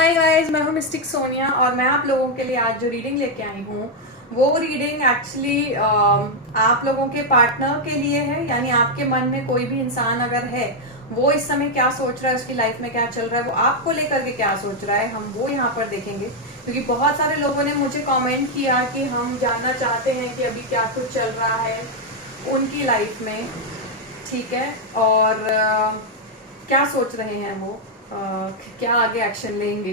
Hi guys, मैं हूँ mistake Sonia और मैं आप लोगों के लिए आज जो रीडिंग लेके आई हूँ वो रीडिंग एक्चुअली आप लोगों के पार्टनर के लिए है। यानी आपके मन में कोई भी इंसान अगर है, वो इस समय क्या सोच रहा है, उसकी लाइफ में क्या चल रहा है, वो आपको लेकर के क्या सोच रहा है, हम वो यहाँ पर देखेंगे। क्योंकि बहुत सारे लोगों ने मुझे कमेंट किया कि हम जानना चाहते हैं कि अभी क्या कुछ चल रहा है उनकी लाइफ में, ठीक है, और क्या सोच रहे हैं वो, क्या आगे एक्शन लेंगे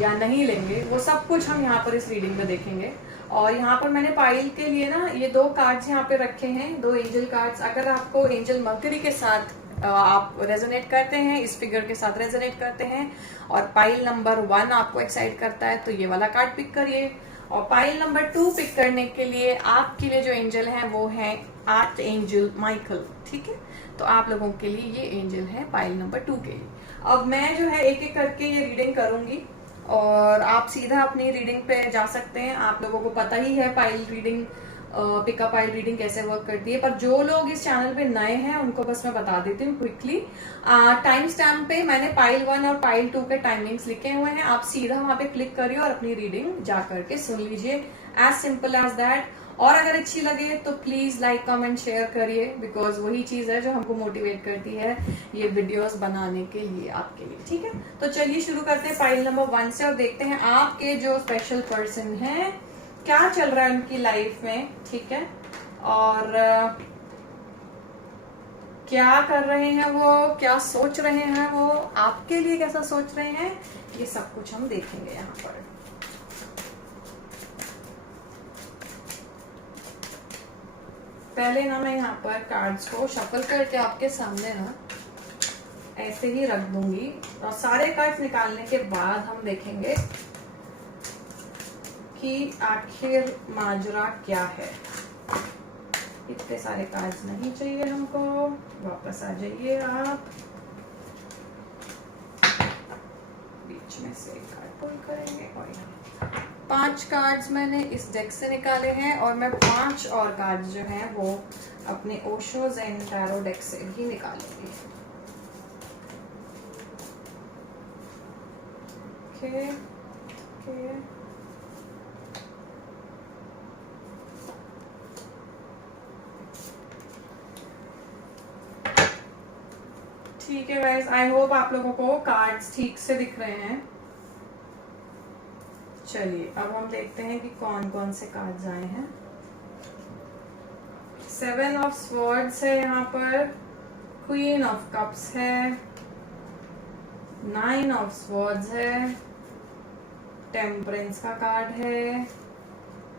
या नहीं लेंगे, वो सब कुछ हम यहाँ पर इस रीडिंग में देखेंगे। और यहाँ पर मैंने पाइल के लिए ना ये दो कार्ड्स यहाँ पे रखे हैं, दो एंजल कार्ड्स। अगर आपको एंजल मर्करी के साथ आप रेजोनेट करते हैं, इस फिगर के साथ रेजोनेट करते हैं और पाइल नंबर 1 आपको एक्साइट करता है तो ये वाला कार्ड पिक करिए। और पाइल नंबर 2 पिक करने के लिए आपके लिए जो एंजल है वो है आर्च एंजल माइकल, ठीक है। तो आप लोगों के लिए ये एंजल है पाइल नंबर 2 के लिए। अब मैं जो है एक एक करके ये रीडिंग करूंगी और आप सीधा अपनी रीडिंग पे जा सकते हैं। आप लोगों को पता ही है pile reading, pickup pile reading कैसे वर्क करती है, पर जो लोग इस चैनल पे नए हैं उनको बस मैं बता देती हूँ क्विकली। टाइम स्टैम्प पे मैंने पाइल 1 और पाइल 2 के टाइमिंग्स लिखे हुए हैं, आप सीधा वहां पे क्लिक करिए और अपनी रीडिंग जा करके सुन लीजिए। As simple as that. और अगर अच्छी लगे तो प्लीज लाइक कमेंट शेयर करिए, बिकॉज वही चीज है जो हमको मोटिवेट करती है ये वीडियोस बनाने के लिए आपके लिए, ठीक है। तो चलिए शुरू करते हैं पाइल नंबर 1 से और देखते हैं आपके जो स्पेशल पर्सन हैं क्या चल रहा है उनकी लाइफ में, ठीक है। और क्या कर रहे हैं वो, क्या सोच रहे हैं वो, आपके लिए कैसा सोच रहे हैं, ये सब कुछ हम देखेंगे यहाँ पर। पहले ना मैं यहाँ पर कार्ड्स को शफल करके आपके सामने ना ऐसे ही रख दूंगी और सारे कार्ड्स निकालने के बाद हम देखेंगे कि आखिर माजरा क्या है। इतने सारे कार्ड्स नहीं चाहिए हमको, वापस आ जाइए आप। बीच में से एक कार्ड पुल करेंगे और 5 कार्ड्स मैंने इस डेक से निकाले हैं और मैं 5 और कार्ड्स जो हैं वो अपने ओशो ज़ेन टैरो डेक से भी निकालूंगी। ओके ओके, ठीक है गाइस, आई होप आप लोगों को कार्ड्स ठीक से दिख रहे हैं। चलिए अब हम देखते हैं कि कौन कौन से कार्ड्स आए हैं। 7 ऑफ स्वॉर्ड्स है यहाँ पर, क्वीन ऑफ कप्स है, 9 ऑफ स्वॉर्ड्स है, टेम्परेंस का कार्ड है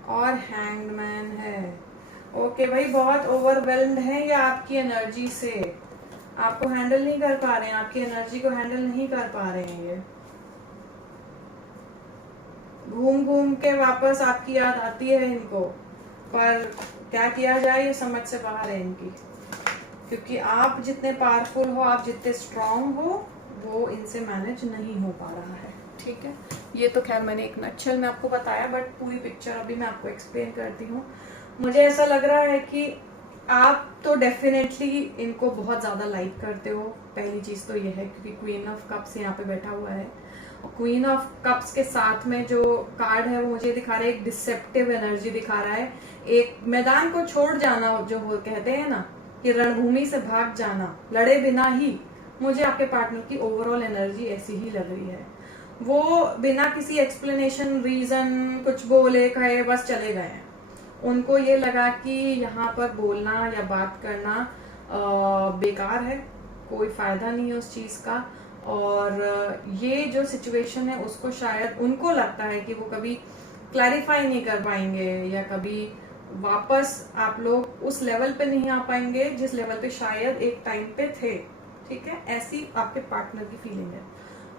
और हैंगमैन है। ओके भाई, बहुत ओवरवेल्म्ड है या आपकी एनर्जी से, आपको हैंडल नहीं कर पा रहे हैं, आपकी एनर्जी को हैंडल नहीं कर पा रहे हैं। ये घूम घूम के वापस आपकी याद आती है इनको, पर क्या किया जाए ये समझ से बाहर है इनकी। क्योंकि आप जितने पावरफुल हो, आप जितने स्ट्रांग हो, वो इनसे मैनेज नहीं हो पा रहा है, ठीक है। ये तो खैर मैंने एक नटशल में आपको बताया, बट पूरी पिक्चर अभी मैं आपको एक्सप्लेन करती हूँ। मुझे ऐसा लग रहा है कि आप तो डेफिनेटली इनको बहुत ज्यादा लाइक करते हो। पहली चीज तो ये है क्योंकि क्वीन ऑफ कप्स यहाँ पे बैठा हुआ है। क्वीन ऑफ कप्स के साथ में जो कार्ड है वो मुझे दिखा रहा है एक डिसेप्टिव एनर्जी दिखा रहा है, एक मैदान को छोड़ जाना, जो वो कहते हैं ना कि रणभूमि से भाग जाना लड़े बिना ही। मुझे आपके पार्टनर की ओवरऑल एनर्जी ऐसी ही लग रही है। वो बिना किसी एक्सप्लेनेशन, रीजन, कुछ बोले कहे बस चले गए हैं। उनको ये लगा कि यहाँ पर बोलना या बात करना बेकार है, कोई फायदा नहीं है उस चीज का। और ये जो सिचुएशन है उसको शायद उनको लगता है कि वो कभी क्लैरिफाई नहीं कर पाएंगे या कभी वापस आप लोग उस लेवल पे नहीं आ पाएंगे जिस लेवल पे शायद एक टाइम पे थे, ठीक है। ऐसी आपके पार्टनर की फीलिंग है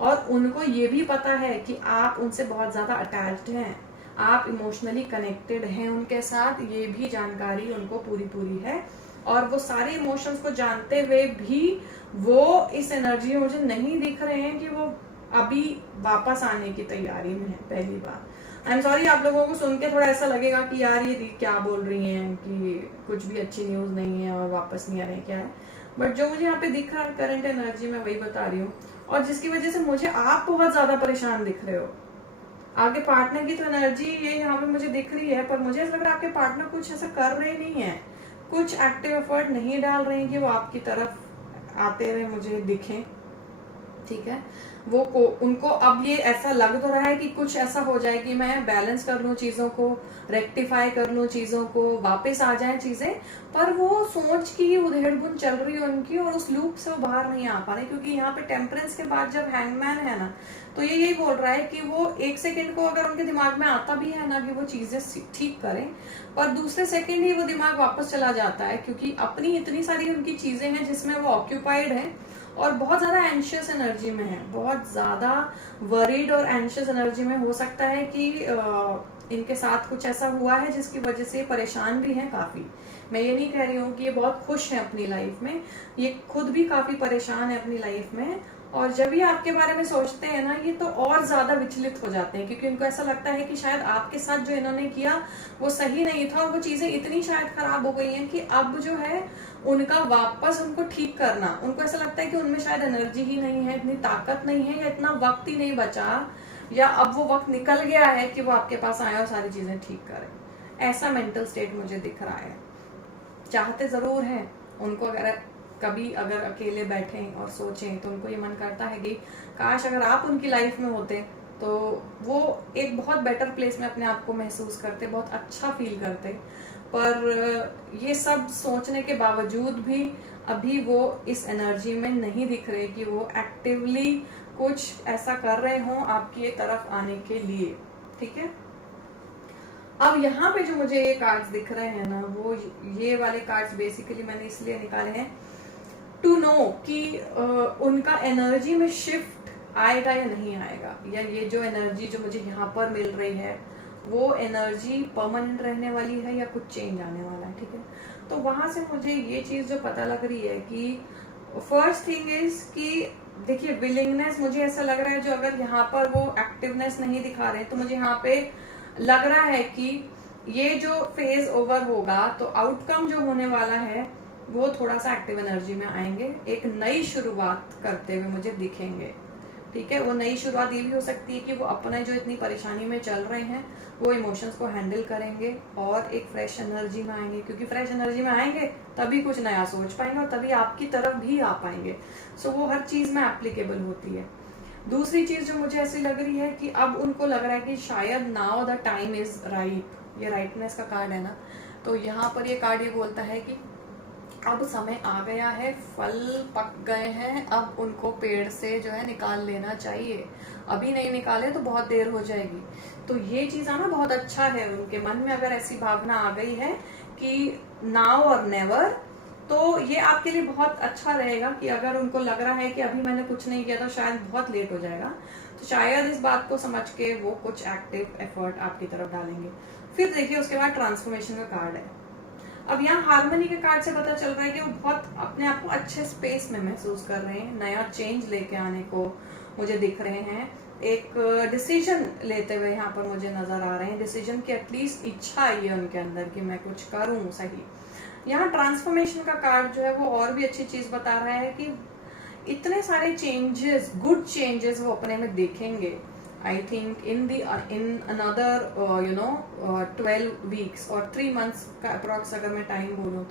और उनको ये भी पता है कि आप उनसे बहुत ज्यादा अटैच्ड हैं, आप इमोशनली कनेक्टेड हैं उनके साथ, ये भी जानकारी उनको पूरी पूरी है। और वो सारे इमोशंस को जानते हुए भी वो इस एनर्जी में मुझे नहीं दिख रहे हैं कि वो अभी वापस आने की तैयारी में है। पहली बात, आई एम सॉरी, आप लोगों को सुन के थोड़ा ऐसा लगेगा कि यार ये क्या बोल रही हैं कि कुछ भी अच्छी न्यूज नहीं है और वापस नहीं आ रहे, क्या है। बट जो मुझे यहाँ पे दिख रहा है करंट एनर्जी में वही बता रही हूँ। और जिसकी वजह से मुझे आप बहुत ज्यादा परेशान दिख रहे हो। आपके पार्टनर की तो एनर्जी ये यहाँ पे मुझे दिख रही है, पर मुझे ऐसा लग रहा है आपके पार्टनर कुछ ऐसा कर रहे नहीं है, कुछ एक्टिव एफर्ट नहीं डाल रहे हैं कि वो आपकी तरफ आते हुए मुझे दिखें। ठीक है, उनको अब ये ऐसा लग तो रहा है कि कुछ ऐसा हो जाए कि मैं बैलेंस कर लूं चीजों को, रेक्टिफाई कर लूं चीजों को, वापस आ जाएं चीजें, पर वो सोच की उधेड़-बुन चल रही है उनकी और उस लूप से वो बाहर नहीं आ पा रहे। क्योंकि यहाँ पे टेम्परेंस के बाद जब हैंगमैन है ना, तो ये यही बोल रहा है कि वो एक सेकंड को अगर उनके दिमाग में आता भी है ना कि वो चीजें ठीक करें, पर दूसरे सेकंड ही वो दिमाग वापस चला जाता है, क्योंकि अपनी इतनी सारी उनकी चीजें हैं जिसमें वो ऑक्यूपाइड है और बहुत ज्यादा एंशियस एनर्जी में है, बहुत ज्यादा वरीड और एंशियस एनर्जी में। हो सकता है कि इनके साथ कुछ ऐसा हुआ है जिसकी वजह से परेशान भी हैं काफी। मैं ये नहीं कह रही हूँ कि ये बहुत खुश है अपनी लाइफ में, ये खुद भी काफी परेशान है अपनी लाइफ में। और जब ये आपके बारे में सोचते हैं ना, ये तो और ज्यादा विचलित हो जाते हैं, क्योंकि उनको ऐसा लगता है कि शायद आपके साथ जो इन्होंने किया वो सही नहीं था और वो चीजें इतनी शायद खराब हो गई हैं कि अब जो है उनका वापस उनको ठीक करना, उनको ऐसा लगता है कि उनमें शायद एनर्जी ही नहीं है, इतनी ताकत नहीं है, या इतना वक्त ही नहीं बचा, या अब वो वक्त निकल गया है कि वो आपके पास आए और सारी चीजें ठीक करें। ऐसा मेंटल स्टेट मुझे दिख रहा है। चाहते जरूर हैं उनको, कभी अगर अकेले बैठें और सोचें तो उनको ये मन करता है कि काश अगर आप उनकी लाइफ में होते तो वो एक बहुत बेटर प्लेस में अपने आप को महसूस करते, बहुत अच्छा फील करते। पर ये सब सोचने के बावजूद भी अभी वो इस एनर्जी में नहीं दिख रहे कि वो एक्टिवली कुछ ऐसा कर रहे हों आपकी तरफ आने के लिए। ठीक है, अब यहाँ पे जो मुझे ये कार्ड्स दिख रहे हैं ना, वो ये वाले कार्ड्स बेसिकली मैंने इसलिए निकाले हैं टू नो कि उनका एनर्जी में शिफ्ट आएगा या नहीं आएगा, या ये जो एनर्जी जो मुझे यहाँ पर मिल रही है वो एनर्जी परमानेंट रहने वाली है या कुछ चेंज आने वाला है। ठीक है, तो वहां से मुझे ये चीज जो पता लग रही है कि फर्स्ट थिंग इज कि देखिए विलिंगनेस, मुझे ऐसा लग रहा है जो अगर यहाँ पर वो एक्टिवनेस नहीं दिखा रहे तो मुझे यहाँ पे लग रहा है कि ये जो फेज ओवर होगा तो आउटकम जो होने वाला है वो थोड़ा सा एक्टिव एनर्जी में आएंगे, एक नई शुरुआत करते हुए मुझे दिखेंगे। ठीक है, वो नई शुरुआत ये भी हो सकती है कि वो अपने जो इतनी परेशानी में चल रहे हैं वो इमोशंस को हैंडल करेंगे और एक फ्रेश एनर्जी में आएंगे, क्योंकि फ्रेश एनर्जी में आएंगे तभी कुछ नया सोच पाएंगे और तभी आपकी तरफ भी आ पाएंगे। सो वो हर चीज में एप्लीकेबल होती है। दूसरी चीज जो मुझे ऐसी लग रही है कि अब उनको लग रहा है कि शायद now the time is right. ये राइटनेस का कार्ड है ना, तो यहाँ पर ये कार्ड ये बोलता है कि अब समय आ गया है, फल पक गए हैं, अब उनको पेड़ से जो है निकाल लेना चाहिए। अभी नहीं निकाले तो बहुत देर हो जाएगी। तो ये चीज आना बहुत अच्छा है। उनके मन में अगर ऐसी भावना आ गई है कि नाउ और नेवर, तो ये आपके लिए बहुत अच्छा रहेगा कि अगर उनको लग रहा है कि अभी मैंने कुछ नहीं किया तो शायद बहुत लेट हो जाएगा, तो शायद इस बात को समझ के वो कुछ एक्टिव एफर्ट आपकी तरफ डालेंगे। फिर देखिए उसके बाद ट्रांसफॉर्मेशन का कार्ड है। अब यहाँ हार्मनी के कार्ड से पता चल रहा है कि वो बहुत अपने आप को अच्छे स्पेस में महसूस कर रहे हैं, नया चेंज लेके आने को मुझे दिख रहे हैं, एक डिसीजन लेते हुए यहाँ पर मुझे नजर आ रहे हैं। डिसीजन की एटलीस्ट इच्छा आई है उनके अंदर कि मैं कुछ करूं सही। यहाँ ट्रांसफॉर्मेशन का कार्ड जो है वो और भी अच्छी चीज बता रहा है कि इतने सारे चेंजेस, गुड चेंजेस वो अपने में देखेंगे। I think in another 12 weeks और 3 months का अप्रॉक्स अगर मैं टाइम बोलूँ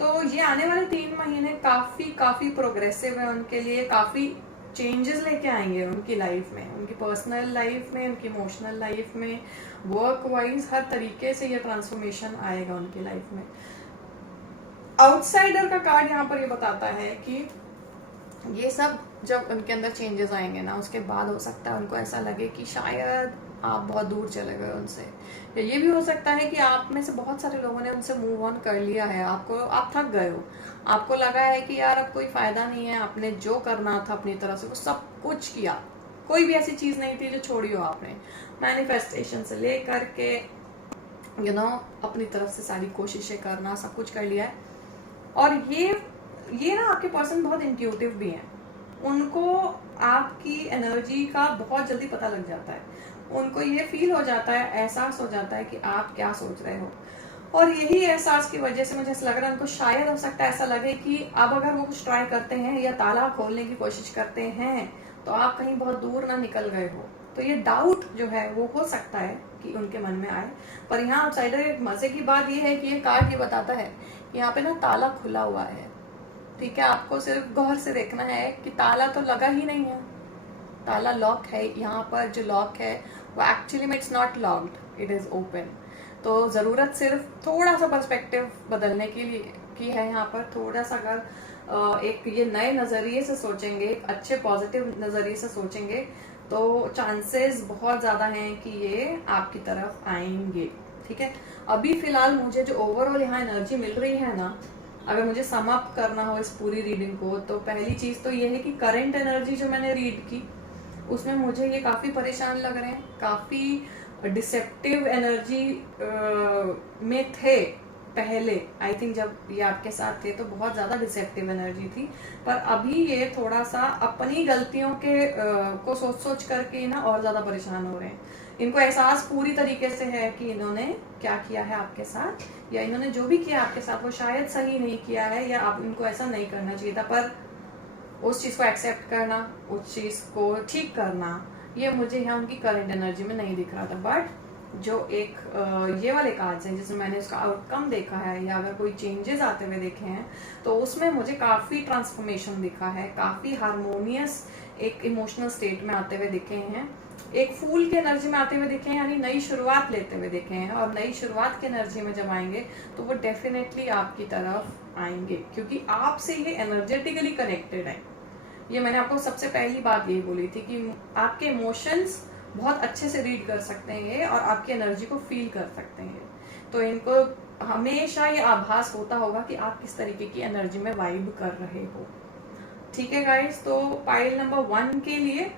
तो ये आने वाले 3 महीने काफी प्रोग्रेसिव है उनके लिए, काफी चेंजेस लेके आएंगे उनकी लाइफ में, उनकी पर्सनल लाइफ में, उनकी इमोशनल लाइफ में, वर्क वाइज हर तरीके से ये ट्रांसफॉर्मेशन आएगा उनकी लाइफ में। आउटसाइडर का कार्ड यहाँ पर ये बताता है कि ये सब जब उनके अंदर चेंजेस आएंगे ना, उसके बाद हो सकता है उनको ऐसा लगे कि शायद आप बहुत दूर चले गए उनसे, या ये भी हो सकता है कि आप में से बहुत सारे लोगों ने उनसे मूव ऑन कर लिया है, आप थक गए हो, आपको लगा है कि यार अब कोई फायदा नहीं है, आपने जो करना था अपनी तरफ से वो सब कुछ किया, कोई भी ऐसी चीज नहीं थी जो छोड़ी हो आपने। मैनिफेस्टेशन से लेकर के अपनी तरफ से सारी कोशिशें करना, सब कुछ कर लिया है। और ये ना आपके पर्सन बहुत इंट्यूटिव भी हैं, उनको आपकी एनर्जी का बहुत जल्दी पता लग जाता है, उनको ये फील हो जाता है, एहसास हो जाता है कि आप क्या सोच रहे हो। और यही एहसास की वजह से मुझे ऐसा लग रहा है उनको शायद हो सकता है ऐसा लगे कि अब अगर वो कुछ ट्राई करते हैं या ताला खोलने की कोशिश करते हैं तो आप कहीं बहुत दूर ना निकल गए हो। तो ये डाउट जो है वो हो सकता है कि उनके मन में आए। पर यहाँ आउटसाइडर एक मजे की बात ये है कि ये कार्ड ये बताता है कि यहाँ पे ना ताला खुला हुआ है। ठीक है, आपको सिर्फ गौर से देखना है कि ताला तो लगा ही नहीं है, ताला लॉक है। यहाँ पर जो लॉक है वो एक्चुअली में it's not locked, it is open. तो जरूरत सिर्फ थोड़ा सा पर्सपेक्टिव बदलने के लिए की है। यहाँ पर थोड़ा सा अगर एक ये नए नजरिए से सोचेंगे, एक अच्छे पॉजिटिव नजरिए से सोचेंगे तो चांसेस बहुत ज्यादा हैं कि ये आपकी तरफ आएंगे। ठीक है, अभी फिलहाल मुझे जो ओवरऑल यहाँ एनर्जी मिल रही है ना, अगर मुझे सम अप करना हो इस पूरी रीडिंग को तो पहली चीज तो ये है कि करंट एनर्जी जो मैंने रीड की उसमें मुझे ये काफी परेशान लग रहे हैं, काफी डिसेप्टिव एनर्जी में थे पहले। आई थिंक जब ये आपके साथ थे तो बहुत ज्यादा डिसेप्टिव एनर्जी थी, पर अभी ये थोड़ा सा अपनी गलतियों के को सोच सोच करके ना और ज्यादा परेशान हो रहे हैं। इनको एहसास पूरी तरीके से है कि इन्होंने क्या किया है आपके साथ, या इन्होंने जो भी किया आपके साथ वो शायद सही नहीं किया है, या आप इनको ऐसा नहीं करना चाहिए था। पर उस चीज को एक्सेप्ट करना, उस चीज को ठीक करना, ये मुझे यहाँ उनकी करंट एनर्जी में नहीं दिख रहा था। बट जो एक ये वाले कार्ड्स हैं जिसमें मैंने उसका आउटकम देखा है या अगर कोई चेंजेस आते हुए देखे हैं तो उसमें मुझे काफी ट्रांसफॉर्मेशन दिखा है, काफी हार्मोनियस एक इमोशनल स्टेट में आते हुए दिखे हैं, एक फूल की एनर्जी में आते हुए दिखे हैं, यानी नई शुरुआत लेते हुए दिखे हैं। और नई शुरुआत की एनर्जी में जब आएंगे तो वो डेफिनेटली आपकी तरफ आएंगे क्योंकि आपसे ये एनर्जेटिकली कनेक्टेड है। ये मैंने आपको सबसे पहली बात यही बोली थी कि आपके इमोशंस बहुत अच्छे से रीड कर सकते हैं और आपकी एनर्जी को फील कर सकते हैं। तो इनको हमेशा ये आभास होता होगा कि आप किस तरीके की एनर्जी में वाइब कर रहे हो। ठीक है गाइस, तो पाइल नंबर 1 के लिए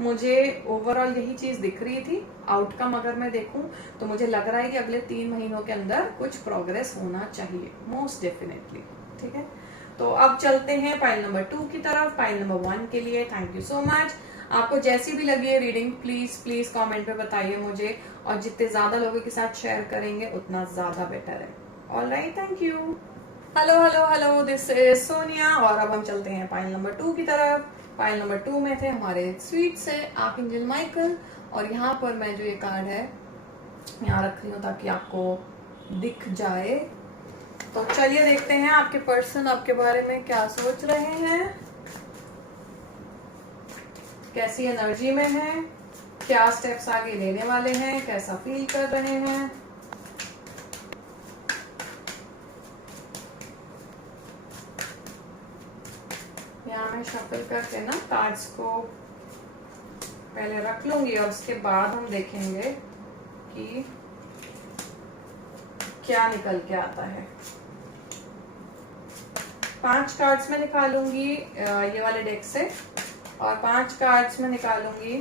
मुझे ओवरऑल यही चीज दिख रही थी। आउटकम अगर मैं देखूं तो मुझे लग रहा है कि अगले 3 महीनों के अंदर कुछ प्रोग्रेस होना चाहिए, मोस्ट डेफिनेटली। ठीक है, तो अब चलते हैं पाइल नंबर 2 की तरफ। पाइल नंबर 1 के लिए थैंक यू सो मच। आपको जैसी भी लगी है रीडिंग प्लीज प्लीज कमेंट पे बताइए मुझे, और जितने ज्यादा लोगों के साथ शेयर करेंगे उतना ज्यादा बेटर है। Alright, thank you. Hello hello hello, this is Sonia और अब हम चलते हैं पाइल नंबर 2 की तरफ। पाइल नंबर 2 में थे हमारे स्वीट से आर्कएंजल माइकल, और यहाँ पर मैं जो ये कार्ड है यहाँ रख रही हूँ ताकि आपको दिख जाए। तो चलिए देखते हैं आपके पर्सन आपके बारे में क्या सोच रहे हैं, कैसी एनर्जी में है, क्या स्टेप्स आगे लेने वाले हैं, कैसा फील कर रहे हैं। यहाँ मैं शफल करके ना कार्ड्स को पहले रख लूंगी और उसके बाद हम देखेंगे कि क्या निकल के आता है। 5 कार्ड्स में निकालूंगी ये वाले डेक से, और 5 कार्ड्स में निकालूंगी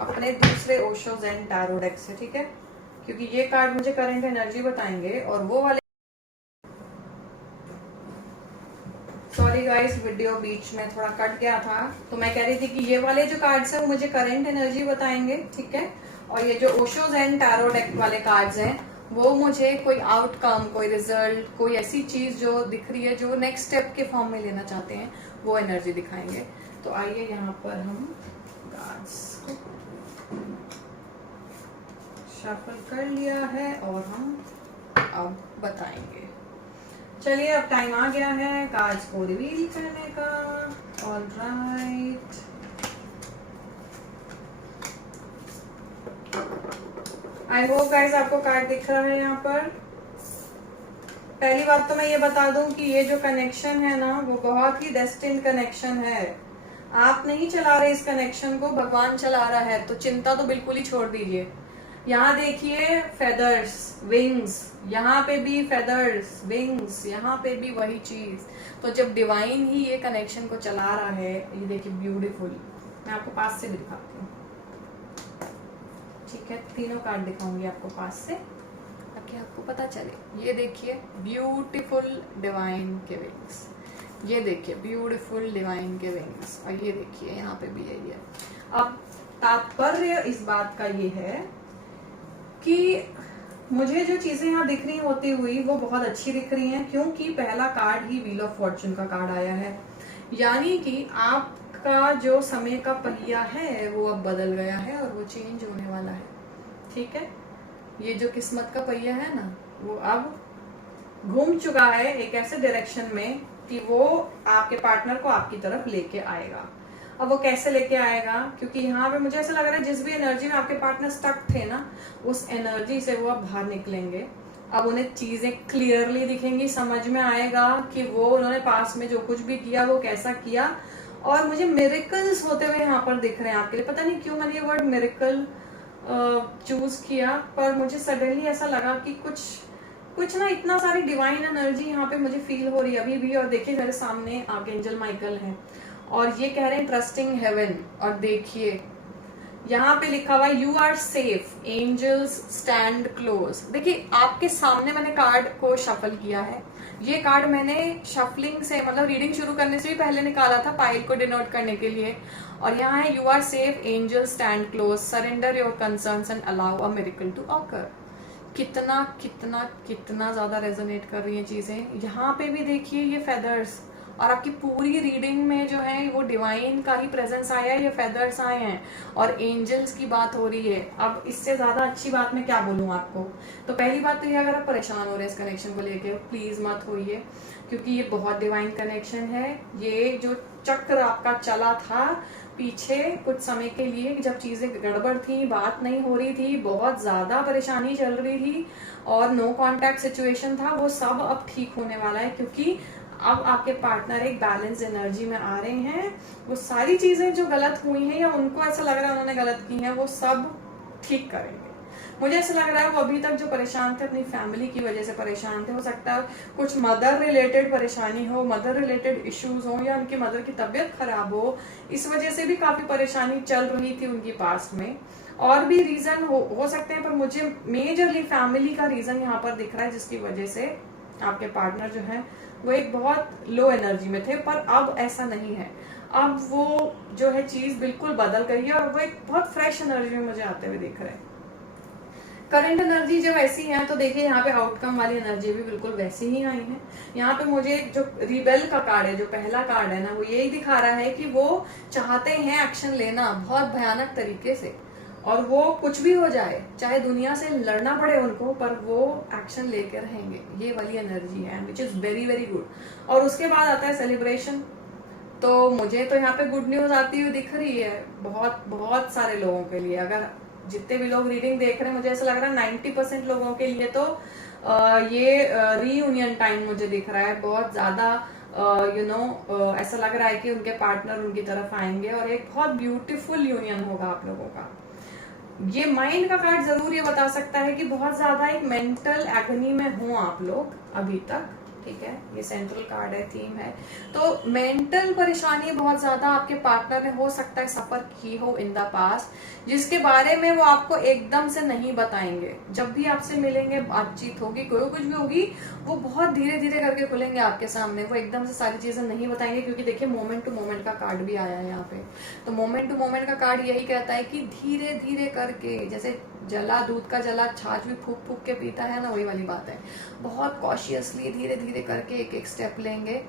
अपने दूसरे ओशो ज़ेन टैरो डेक से। ठीक है, क्योंकि ये कार्ड मुझे करंट एनर्जी बताएंगे और वो वाले, सॉरी गाइस वीडियो बीच में थोड़ा कट गया था, तो मैं कह रही थी कि ये वाले जो कार्ड्स हैं वो मुझे करंट एनर्जी बताएंगे। ठीक है, और ये जो ओशो ज़ेन टैरो डेक वाले कार्ड्स हैं वो मुझे कोई आउटकम, कोई रिजल्ट, कोई ऐसी चीज जो दिख रही है जो नेक्स्ट स्टेप के फॉर्म में लेना चाहते हैं वो एनर्जी दिखाएंगे। तो आइए यहाँ पर हम कार्ड्स को शफल कर लिया है और हम अब बताएंगे। चलिए अब टाइम आ गया है कार्ड्स को रिवील करने का। ऑलराइट, आई होप गाइस आपको कार्ड दिख रहा है यहाँ पर। पहली बात तो मैं ये बता दूं कि ये जो कनेक्शन है ना वो बहुत ही डेस्टिन्ड कनेक्शन है। आप नहीं चला रहे इस कनेक्शन को, भगवान चला रहा है, तो चिंता तो बिल्कुल ही छोड़ दीजिए। यहाँ देखिए फेदर्स, विंग्स, यहाँ पे भी फेदर्स, विंग्स, यहाँ पे भी वही चीज। तो जब डिवाइन ही ये कनेक्शन को चला रहा है, ये देखिए ब्यूटीफुल, मैं आपको पास से भी दिखाती हूँ। ठीक है, तीनों कार्ड दिखाऊंगी आपको पास से ताकि आपको पता चले। ये देखिए ब्यूटीफुल डिवाइन के विंग्स, ये देखिए ब्यूटीफुल डिवाइन के विंग्स, और ये देखिए यहाँ पे भी यही है। अब तात्पर्य इस बात का ये है कि मुझे जो चीजें यहाँ दिख रही होती हुई वो बहुत अच्छी दिख रही हैं, क्योंकि पहला card he wheel of Fortune का कार्ड आया है। यानी कि आपका जो समय का पहिया है वो अब बदल गया है और वो चेंज होने वाला है। ठीक है, ये जो किस्मत का पहिया है ना, वो अब घूम चुका है एक ऐसे डायरेक्शन में कि वो आपके पार्टनर को आपकी तरफ लेके आएगा। अब वो कैसे लेके आएगा, क्योंकि यहाँ पे मुझे ऐसा लग रहा है जिस भी एनर्जी में आपके पार्टनर स्टक थे ना, उस एनर्जी से वो अब बाहर निकलेंगे। अब उन्हें चीजें क्लियरली दिखेंगी, समझ में आएगा कि वो उन्होंने पास में जो कुछ भी किया वो कैसा किया। और मुझे मिरेकल्स होते हुए यहाँ पर दिख रहे हैं आपके लिए। पता नहीं क्यों मैंने ये वर्ड मिरेकल चूज किया, पर मुझे सडनली ऐसा लगा कि कुछ ना इतना सारी डिवाइन एनर्जी यहाँ पे मुझे फील हो रही है अभी भी। और देखिए मेरे सामने आर्कएंजल माइकल है और ये कह रहे हैं ट्रस्टिंग हेवन। और देखिए यहाँ पे लिखा हुआ you are safe, angels stand close. देखिए आपके सामने मैंने कार्ड को शफल किया है। ये कार्ड मैंने शफलिंग से मतलब रीडिंग शुरू करने से भी पहले निकाला था पाइल को डिनोट करने के लिए। और यहाँ है you are safe, angels stand close, surrender your concerns and allow a miracle to occur. कितना कितना कितना ज्यादा रेजोनेट कर रही हैं चीजें। यहाँ पे भी देखिए ये फेदर्स, और आपकी पूरी रीडिंग में जो है वो डिवाइन का ही प्रेजेंस आया है, ये फेदर्स आए हैं और एंजल्स की बात हो रही है। अब इससे ज्यादा अच्छी बात मैं क्या बोलूं आपको। तो पहली बात तो ये, अगर आप परेशान हो रहे हैं इस कनेक्शन को लेके, प्लीज मत होइए, क्योंकि ये बहुत डिवाइन कनेक्शन है। ये जो चक्र आपका चला था पीछे कुछ समय के लिए, जब चीजें गड़बड़ थी, बात नहीं हो रही थी, बहुत ज्यादा परेशानी चल रही थी और नो कांटेक्ट सिचुएशन था, वो सब अब ठीक होने वाला है। क्योंकि अब आपके पार्टनर एक बैलेंस एनर्जी में आ रहे हैं। वो सारी चीजें जो गलत हुई हैं या उनको ऐसा लग रहा है उन्होंने गलत की हैं, वो सब ठीक करेंगे। मुझे ऐसा लग रहा है वो अभी तक जो परेशान थे, अपनी फैमिली की वजह से परेशान थे, हो सकता है कुछ मदर रिलेटेड परेशानी हो, मदर रिलेटेड इश्यूज हो, या उनकी मदर की तबीयत खराब हो, इस वजह से भी काफी परेशानी चल रही थी उनकी पास्ट में। और भी रीजन हो सकते हैं, पर मुझे मेजरली फैमिली का रीजन यहाँ पर दिख रहा है, जिसकी वजह से आपके पार्टनर जो है वो एक बहुत लो एनर्जी में थे। पर अब ऐसा नहीं है, अब वो जो है चीज बिल्कुल बदल गई है और वो एक बहुत फ्रेश एनर्जी में मुझे आते हुए दिख रहे हैं। करंट एनर्जी जब ऐसी है तो देखिए यहाँ पे आउटकम वाली एनर्जी भी बिल्कुल वैसी ही आई है। यहाँ पे मुझे जो रिबेल का कार्ड है, जो पहला कार्ड है ना, वो यही दिखा रहा है कि वो चाहते हैं एक्शन लेना बहुत भयानक तरीके से, और वो कुछ भी हो जाए, चाहे दुनिया से लड़ना पड़े उनको, पर वो एक्शन लेके रहेंगे। ये वाली एनर्जी है, which is very very good. और उसके बाद आता है सेलिब्रेशन। तो मुझे तो यहाँ पे गुड न्यूज आती हुई दिख रही है बहुत बहुत सारे लोगों के लिए। अगर जितने भी लोग रीडिंग देख रहे हैं, मुझे ऐसा लग रहा है 90% लोगों के लिए तो ये रीयूनियन टाइम मुझे दिख रहा है। बहुत ज्यादा ऐसा लग रहा है कि उनके पार्टनर उनकी तरफ आएंगे और एक बहुत ब्यूटीफुल यूनियन होगा आप लोगों का। ये माइंड का कार्ड जरूर ये बता सकता है कि बहुत ज्यादा एक मेंटल एगनी में हो आप लोग अभी तक। ठीक है, ये सेंट्रल कार्ड है, थीम है। तो मेंटल परेशानी बहुत ज्यादा आपके पार्टनर ने हो सकता है सफर की हो इन द पास्ट, जिसके बारे में वो आपको एकदम से नहीं बताएंगे। जब भी आपसे मिलेंगे, बातचीत होगी, कोई कुछ भी होगी, वो बहुत धीरे धीरे करके खुलेंगे आपके सामने। वो एकदम से सारी चीजें नहीं बताएंगे, क्योंकि देखिए मोमेंट टू मोमेंट का कार्ड भी आया है यहाँ पे। तो मोमेंट टू मोमेंट का कार्ड यही कहता है कि धीरे धीरे करके, जैसे जला दूध का जला छाछ भी फूक फूक के पीता है ना, वही वाली बात है। बहुत कॉशियसली धीरे धीरे करके एक एक स्टेप लेंगे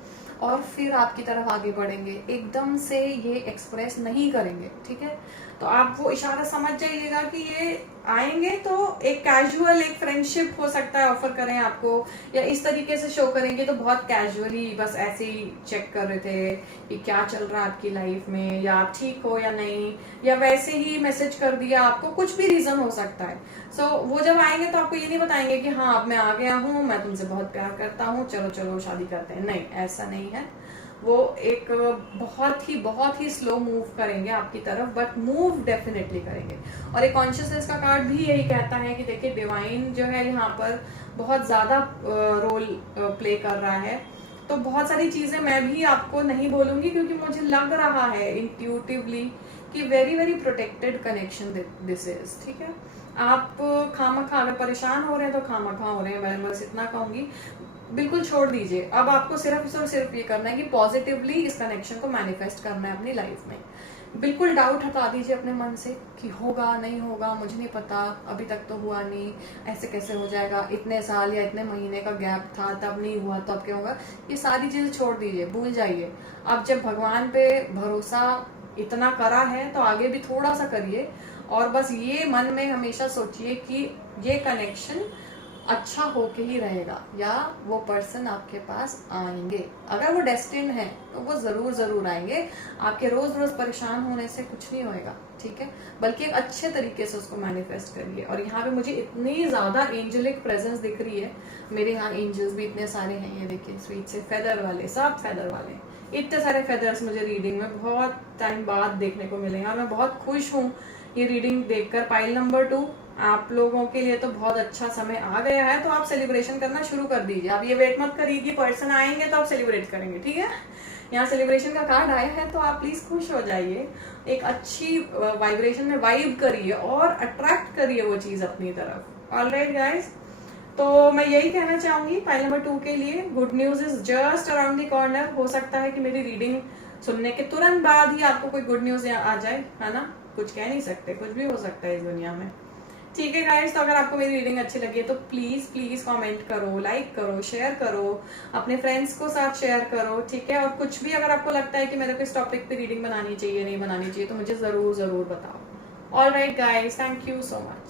और फिर आपकी तरफ आगे बढ़ेंगे। एकदम से ये एक्सप्रेस नहीं करेंगे, ठीक है। तो आप वो इशारा समझ जाइएगा कि ये आएंगे तो एक कैजुअल एक फ्रेंडशिप हो सकता है ऑफर करें आपको, या इस तरीके से शो करेंगे तो बहुत कैजुअली बस ऐसे ही चेक कर रहे थे कि क्या चल रहा है आपकी लाइफ में, या आप ठीक हो या नहीं, या वैसे ही मैसेज कर दिया आपको, कुछ भी रीजन हो सकता है। सो वो जब आएंगे तो आपको ये नहीं बताएंगे कि हाँ अब मैं आ गया हूँ, मैं तुमसे बहुत प्यार करता हूँ, चलो चलो शादी करते हैं। नहीं, ऐसा नहीं है। वो एक बहुत ही स्लो मूव करेंगे आपकी तरफ, बट मूव डेफिनेटली करेंगे। और एक कॉन्शियसनेस का कार्ड भी यही कहता है कि देखिए डिवाइन जो है यहाँ पर बहुत ज्यादा रोल प्ले कर रहा है। तो बहुत सारी चीजें मैं भी आपको नहीं बोलूंगी, क्योंकि मुझे लग रहा है इंट्यूटिवली कि very very protected connection this is. ठीक है, आप खामखा अगर परेशान हो रहे हैं तो खामखा हो रहे हैं, मैं बस इतना कहूंगी। बिल्कुल छोड़ दीजिए। अब आपको सिर्फ और सिर्फ ये करना है कि पॉजिटिवली इस कनेक्शन को मैनिफेस्ट करना है अपनी लाइफ में। बिल्कुल डाउट हटा दीजिए अपने मन से कि होगा नहीं होगा, मुझे नहीं पता, अभी तक तो हुआ नहीं, ऐसे कैसे हो जाएगा, इतने साल या इतने महीने का गैप था, तब नहीं हुआ तो अब क्या होगा। ये सारी चीजें छोड़ दीजिए, भूल जाइए। अब जब भगवान पे भरोसा इतना करा है तो आगे भी थोड़ा सा करिए, और बस ये मन में हमेशा सोचिए कि ये कनेक्शन अच्छा होके ही रहेगा, या वो पर्सन आपके पास आएंगे। अगर वो डेस्टिन है तो वो जरूर जरूर आएंगे। आपके रोज रोज परेशान होने से कुछ नहीं होएगा, ठीक है। बल्कि एक अच्छे तरीके से उसको मैनिफेस्ट करिए। और यहाँ पे मुझे इतनी ज्यादा एंजलिक प्रेजेंस दिख रही है, मेरे यहाँ एंजल्स भी इतने सारे हैं, ये देखिए स्वीट से फेदर वाले, सब फेदर वाले, इतने सारे फेदर्स मुझे रीडिंग में बहुत टाइम बाद देखने को मिले हैं, और मैं बहुत खुश हूँ ये रीडिंग देखकर। पाइल नंबर 2, आप लोगों के लिए तो बहुत अच्छा समय आ गया है, तो आप सेलिब्रेशन करना शुरू कर दीजिए। आप ये वेट मत करिए कि पर्सन आएंगे तो आप सेलिब्रेट करेंगे, ठीक है। यहाँ सेलिब्रेशन का कार्ड आया है तो आप प्लीज खुश हो जाइए, एक अच्छी वाइब्रेशन में वाइब करिए और अट्रैक्ट करिए वो चीज अपनी तरफ। ऑलराइट गाइस, तो मैं यही कहना चाहूंगी पाइल नंबर 2 के लिए, good news is just around the corner. हो सकता है कि मेरी रीडिंग सुनने के तुरंत बाद ही आपको कोई गुड न्यूज आ जाए, है ना। कुछ कह नहीं सकते, कुछ भी हो सकता है इस दुनिया में, ठीक है गाइस। तो अगर आपको मेरी रीडिंग अच्छी लगी है तो प्लीज प्लीज कमेंट करो, लाइक करो, शेयर करो, अपने फ्रेंड्स को साथ शेयर करो, ठीक है। और कुछ भी अगर आपको लगता है कि मेरे को इस टॉपिक पे रीडिंग बनानी चाहिए, नहीं बनानी चाहिए, तो मुझे जरूर जरूर बताओ। Alright guys, thank you so much.